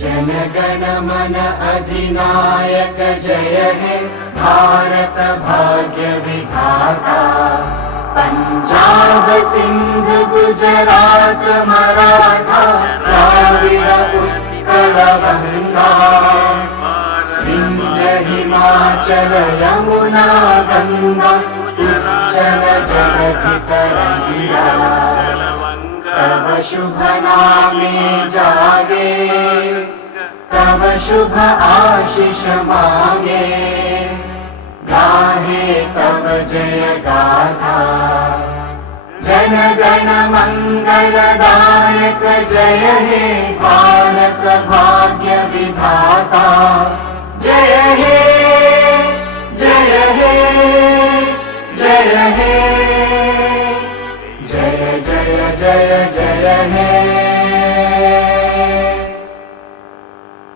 जनगण मन अधिनायक जय हे भारत भाग्य विधाता। पंजाब सिंध गुजरात मराठा द्राविड उत्कल गंगा। विंध्य हिमाचल यमुना गंगा उच्चल जलधि तरंगा। तव शुभ नामे जागे तव शुभ आशीष मांगे। गाहे तव जय गाथा जन गण मंगलदायक जय हे भारत भाग्य विधाता। जय हे जय हे जय हे जय जय जय जय हे।